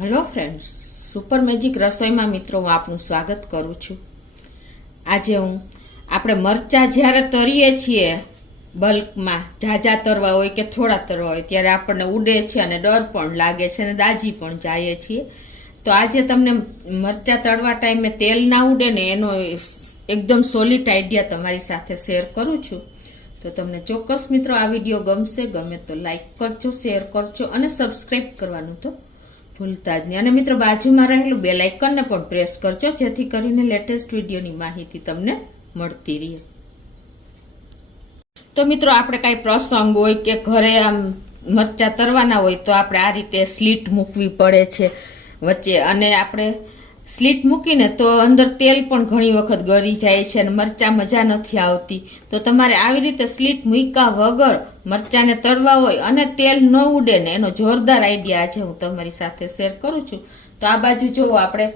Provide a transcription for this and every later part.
Hello friends, super magic રસોઈમાં મિત્રો હું આપનું સ્વાગત કરું છું। આજે આપણે મરચા જ્યારે તરીએ છીએ બલ્કમાં, ઝાઝા તરવા હોય કે થોડા તરવા હોય ત્યારે આપણને ઉડે છે અને ડર પણ લાગે છે અને દાજી પણ જઈએ છીએ। તો આજે તમને મરચા તળવા ટાઈમે તેલ ના ઉડે ને એનો એકદમ સોલિડ આઈડિયા તમારી સાથે શેર કરું છું। તો તમને ચોક્કસ મિત્રો આ વિડીયો ગમશે, ગમે તો લાઈક કરજો, શેર કરજો અને સબસ્ક્રાઈબ કરવાનું તો ભૂલતા જ નહીં। અને મિત્રો બાજુમાં રહેલું બેલ આઇકનને પણ પ્રેસ કરજો જેથી કરીને લેટેસ્ટ વિડીયોની માહિતી તમને મળતી રહે। તો મિત્રો આપણે કાંઈ પ્રસંગ હોય કે ઘરે આમ મરચા તરવાના હોય તો આપણે આ રીતે સ્લીટ મૂકવી પડે છે વચ્ચે, અને આપણે સ્લીટ મૂકીને તો અંદર તેલ પણ ઘણી વખત ગળી જાય છે અને મરચા મજા નથી આવતી। તો તમારે આવી રીતે સ્લીટ મૂક્યા વગર મરચાને તળવા હોય અને તેલ ન ઉડે ને એનો જોરદાર આઈડિયા આજે હું તમારી સાથે શેર કરું છું। તો આ બાજુ જુઓ, આપણે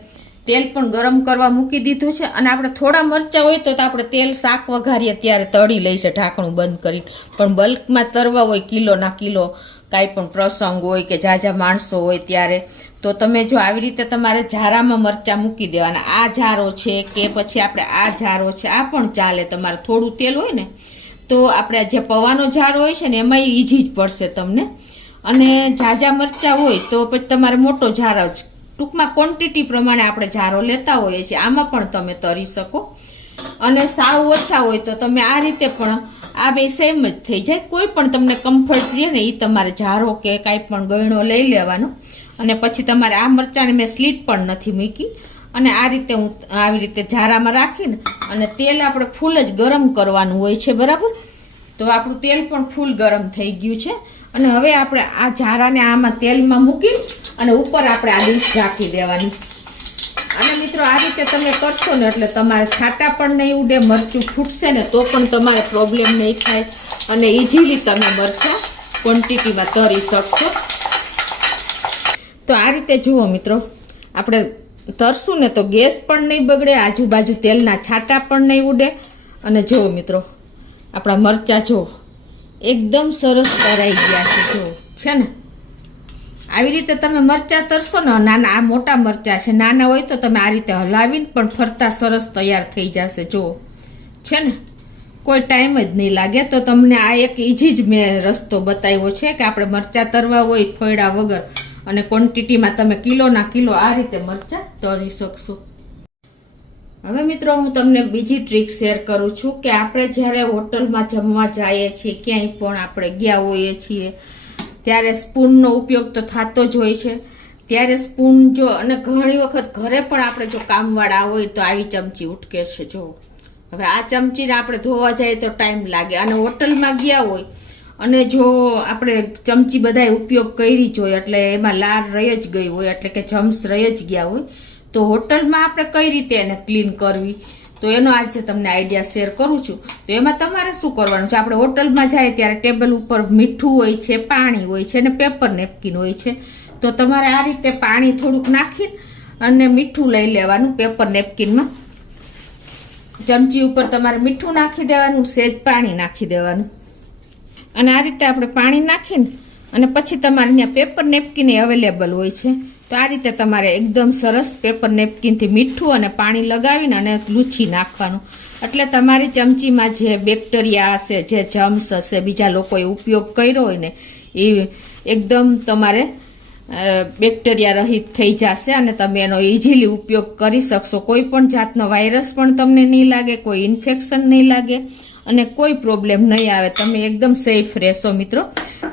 તેલ પણ ગરમ કરવા મૂકી દીધું છે અને આપણે થોડા મરચા હોય તો આપણે તેલ શાક વઘારીએ ત્યારે તળી લઈશે ઢાંકણું બંધ કરીને, પણ બલ્કમાં તરવા હોય કિલોના કિલો, કાંઈ પણ પ્રસંગ હોય કે ઝાઝા માણસો હોય ત્યારે તો તમે જો આવી રીતે તમારે ઝારામાં મરચા મૂકી દેવાના। આ ઝારો છે કે પછી આપણે આ ઝારો છે, આ પણ ચાલે। તમારે થોડું તેલ હોય ને તો આપણે જે પૌવાનો ઝારો હોય છે ને એમાં ઈજી જ પડશે તમને, અને ઝાઝા મરચા હોય તો પછી તમારે મોટો ઝારો જ, ટૂંકમાં ક્વોન્ટિટી પ્રમાણે આપણે ઝારો લેતા હોઈએ છીએ, આમાં પણ તમે તરી શકો। અને સાવ ઓછા હોય તો તમે આ રીતે પણ, આ બે સેમ જ થઈ જાય, કોઈ પણ તમને કમ્ફર્ટ રહે ને એ તમારે ઝારો કે કાંઈ પણ ગયણો લઈ લેવાનો। અને પછી તમારે આ મરચાંને મેં સ્લીટ પણ નથી મૂકી અને આ રીતે હું આવી રીતે ઝારામાં રાખીને અને તેલ આપણે ફૂલ જ ગરમ કરવાનું હોય છે, બરાબર? તો આપણું તેલ પણ ફૂલ ગરમ થઈ ગયું છે અને હવે આપણે આ ઝારાને આમાં તેલમાં મૂકી અને ઉપર આપણે આ ડીશ ઢાંકી દેવાની। અને મિત્રો આ રીતે તમે કરશો ને એટલે તમારે છાંટા પણ નહીં ઉડે, મરચું ફૂટશે ને તો પણ તમારે પ્રોબ્લેમ નહીં થાય અને ઇઝીલી તમે મરચાં ક્વોન્ટિટીમાં તરી શકશો। તો આ રીતે જુઓ મિત્રો, આપણે તરશું ને તો ગેસ પણ નહીં બગડે, આજુબાજુ તેલના છાંટા પણ નહીં ઉડે। અને જુઓ મિત્રો, આપણા મરચાં જુઓ એકદમ સરસ તરાઈ ગયા છે, જુઓ છે ને। આવી રીતે તમે મરચાં તરશો ને, નાના આ મોટા મરચાં છે, નાના હોય તો તમે આ રીતે હલાવીને પણ ફરતા સરસ તૈયાર થઈ જશે, જુઓ છે ને, કોઈ ટાઈમ જ નહીં લાગે। તો તમને આ એક ઈજી જ મેં રસ્તો બતાવ્યો છે કે આપણે મરચાં તરવા હોય ફોયડા વગર અને ક્વોન્ટિટીમાં તમે કિલોના કિલો આ રીતે મરચાં તળી શકશો। હવે મિત્રો હું તમને બીજી ટ્રીક શેર કરું છું કે આપણે જ્યારે હોટલમાં જમવા જઈએ છીએ, ક્યાંય પણ આપણે ગયા હોઈએ છીએ ત્યારે સ્પૂનનો ઉપયોગ તો થતો જ હોય છે। ત્યારે સ્પૂન જો, અને ઘણી વખત ઘરે પણ આપણે જો કામવાળા હોય તો આવી ચમચી ઉટકે છે, જો હવે આ ચમચીને આપણે ધોવા જઈએ તો ટાઈમ લાગે, અને હોટલમાં ગયા હોય અને જો આપણે ચમચી બધાય ઉપયોગ કરી જ હોય એટલે એમાં લાર રહી જ ગઈ હોય, એટલે કે જમ્સ રહી જ ગયા હોય, તો હોટલમાં આપણે કઈ રીતે એને ક્લીન કરવી, તો એનો આજે તમને આઈડિયા શેર કરું છું। તો એમાં તમારે શું કરવાનું છે, આપણે હોટલમાં જાય ત્યારે ટેબલ ઉપર મીઠું હોય છે, પાણી હોય છે અને પેપર નેપકિન હોય છે। તો તમારે આ રીતે પાણી થોડુંક નાખીને અને મીઠું લઈ લેવાનું, પેપર નેપકિનમાં ચમચી ઉપર તમારે મીઠું નાખી દેવાનું, સેજ પાણી નાખી દેવાનું, અને આ રીતે આપણે પાણી નાખીને અને પછી તમારે ત્યાં પેપર નેપકિન અવેલેબલ હોય છે। તો આ રીતે તમારે એકદમ સરસ પેપર નેપકિનથી મીઠું અને પાણી લગાવીને અને લૂછી નાખવાનું, એટલે તમારી ચમચીમાં જે બેક્ટેરિયા હશે, જે જમ્સ હશે, બીજા લોકોએ ઉપયોગ કર્યો હોય ને એ એકદમ તમારે બેક્ટેરિયા રહિત થઈ જશે અને તમે એનો ઇઝીલી ઉપયોગ કરી શકશો। કોઈ પણ જાતનો વાયરસ પણ તમને નહીં લાગે, કોઈ ઇન્ફેક્શન નહીં લાગે અને કોઈ પ્રોબ્લેમ નહીં આવે, તમે એકદમ સેફ રહેશો મિત્રો।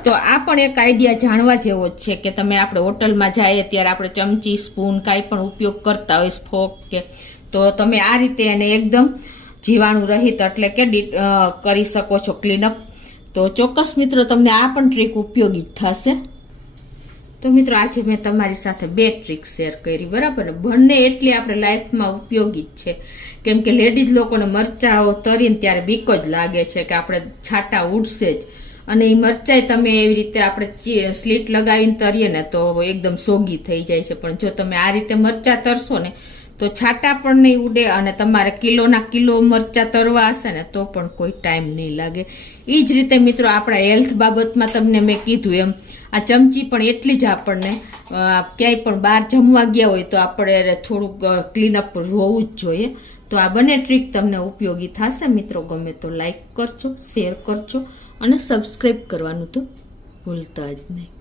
તો આ પણ એક આઈડિયા જાણવા જેવો જ છે કે તમે આપણે હોટલમાં જઈએ ત્યારે આપણે ચમચી, સ્પૂન કાંઈ પણ ઉપયોગ કરતા હોય, ફોક કે, તો તમે આ રીતે એને એકદમ જીવાણુ રહિત એટલે કે કરી શકો છો ક્લીનઅપ। તો ચોક્કસ મિત્રો તમને આ પણ ટ્રીક ઉપયોગી થશે। તો મિત્રો આજે મેં તમારી સાથે બે ટ્રીક શેર કરી, બરાબર ને? બંને એટલી આપણે લાઈફમાં ઉપયોગી જ છે, કેમ કે લેડીઝ લોકોને મરચાં તરીને ત્યારે બીક જ લાગે છે કે આપણે છાંટા ઉડશે જ, અને એ મરચાંય તમે એવી રીતે આપણે સ્લીટ લગાવીને તરીએ ને તો એકદમ સોગી થઈ જાય છે, પણ જો તમે આ રીતે મરચાં તરશો ને તો તો છાંટા પણ નહીં ઉડે અને તમારે કિલોના કિલો મરચાં તરવા હશે ને તો પણ કોઈ ટાઈમ નહીં લાગે. એ જ રીતે મિત્રો આપણા હેલ્થ બાબતમાં તમને મેં કીધું એમ આ ચમચી પણ એટલી જ આપણને ક્યાંય પણ બહાર જમવા ગયા હોય તો આપણે થોડુંક ક્લીનઅપ હોવું જ જોઈએ. તો આ બંને ટ્રીક તમને ઉપયોગી થશે મિત્રો. ગમે તો લાઈક કરજો, શેર કરજો અને સબસ્ક્રાઈબ કરવાનું તો ભૂલતા જ નહીં.